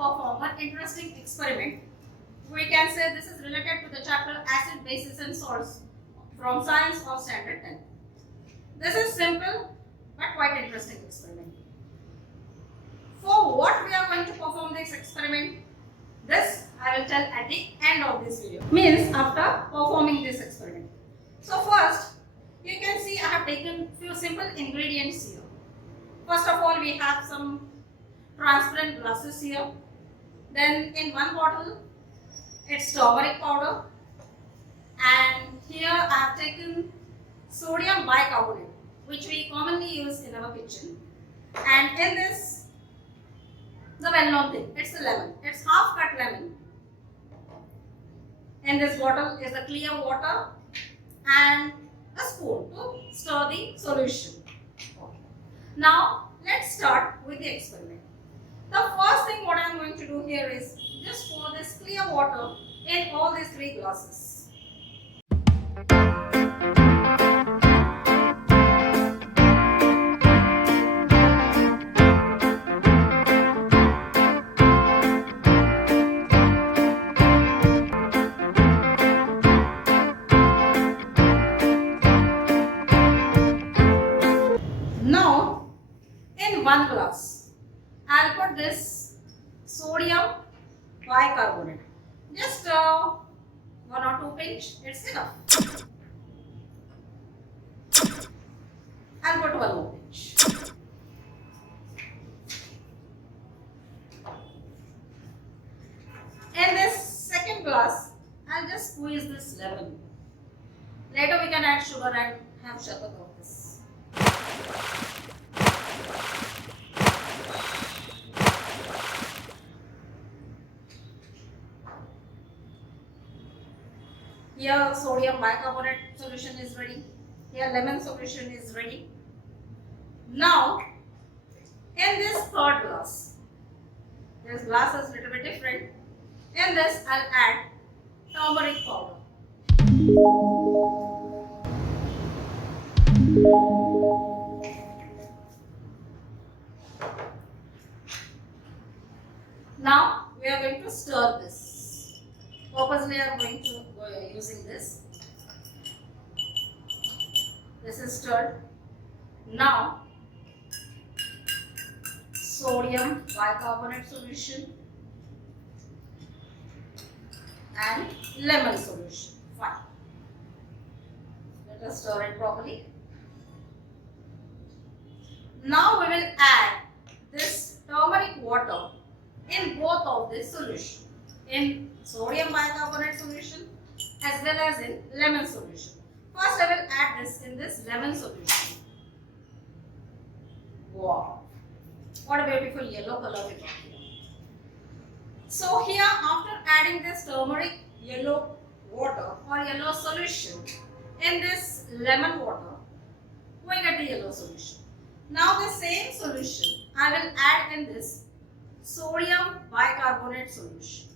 perform an interesting experiment. We can say this is related to the chapter acid, bases and salts from Science of Standard 10. This is simple but quite interesting experiment. For what we are going to perform this experiment, this I will tell at the end of this video. Means after performing this experiment. So first, you can see I have taken few simple ingredients here. First of all, we have some transparent glasses here. Then in one bottle, it's turmeric powder. And here I have taken sodium bicarbonate, which we commonly use in our kitchen. And in this, the well-known thing, it's the lemon. It's half cut lemon. In this bottle is the clear water and a spoon to stir the solution. Okay. Now let's start with the experiment. The first thing what I am going to do here is just pour this clear water in all these 3 glasses. Now, in 1 glass, I'll put this sodium bicarbonate. Just 1 or 2 pinch, it's enough. I'll put 1 more pinch. In this second glass, I'll just squeeze this lemon. Later we can add sugar and have sharbat of this. Here sodium bicarbonate solution is ready. Here lemon solution is ready. Now in this third glass, this glass is little bit different. In this I'll add turmeric powder. Now we are going to stir this. Purposely I am going to using this. This is stirred. Now sodium bicarbonate solution and lemon solution. Fine. Let us stir it properly. Now we will add this turmeric water in both of this solution. In sodium bicarbonate solution as well as in lemon solution. First I will add this in this lemon solution. Wow, what a beautiful yellow color we got here. So here after adding this turmeric yellow water or yellow solution in this lemon water, we get the yellow solution. Now the same solution I will add in this sodium bicarbonate solution.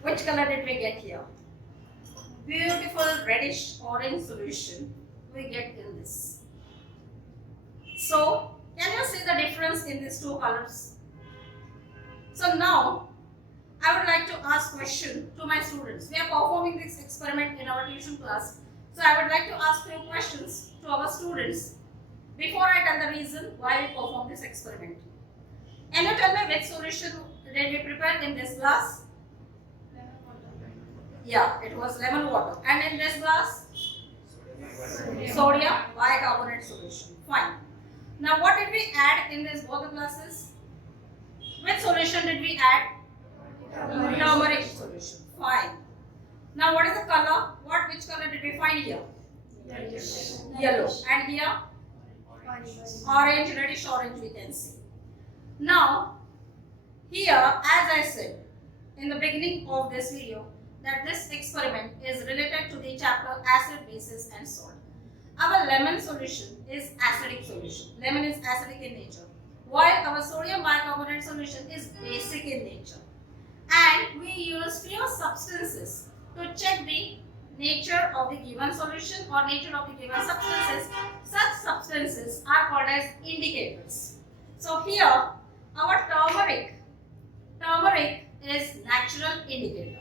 Which color did we get here? Beautiful reddish orange solution we get in this. So, can you see the difference in these 2 colors? So now, I would like to ask question to my students. We are performing this experiment in our tuition class. So, I would like to ask few questions to our students before I tell the reason why we perform this experiment. Can you tell me which solution did we prepare in this glass? Yeah, it was lemon water. And in this glass? Sodium bicarbonate solution. Fine. Now what did we add in this both the glasses? Which solution did we add? Turmeric solution. Fine. Now what is the color? Which color did we find here? Yellow. And here? Orange, reddish orange we can see. Now here, as I said in the beginning of this video, that this experiment is related to the chapter acid, bases and salt. Our lemon solution is acidic solution. Lemon is acidic in nature, while our sodium bicarbonate solution is basic in nature. And we use few substances to check the nature of the given solution or nature of the given substances, such substances are called as indicators. So here our turmeric is natural indicator.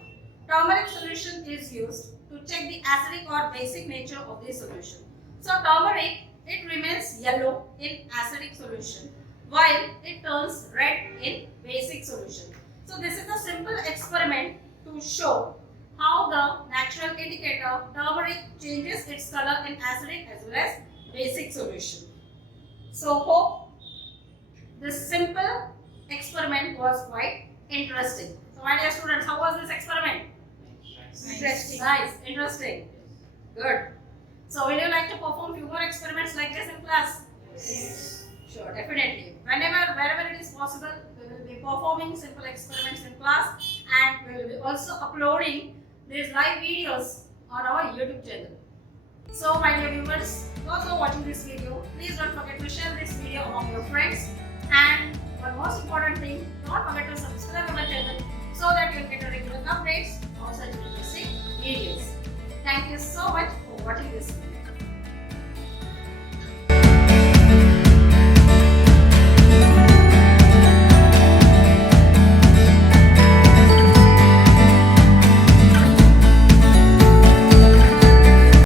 Turmeric solution is used to check the acidic or basic nature of the solution. So turmeric, it remains yellow in acidic solution while it turns red in basic solution. So this is a simple experiment to show how the natural indicator turmeric changes its color in acidic as well as basic solution. So hope this simple experiment was quite interesting. So my dear students, how was this experiment? Interesting. Nice, interesting. Good. So will you like to perform few more experiments like this in class? Yes. Sure, definitely. Wherever it is possible, we will be performing simple experiments in class, and we will be also uploading these live videos on our YouTube channel. So my dear viewers, those who are watching this video, please don't forget to share this video among your friends, and one most important thing, don't forget to subscribe our channel so that you will get regular updates of such interesting videos. Thank you so much for watching this video.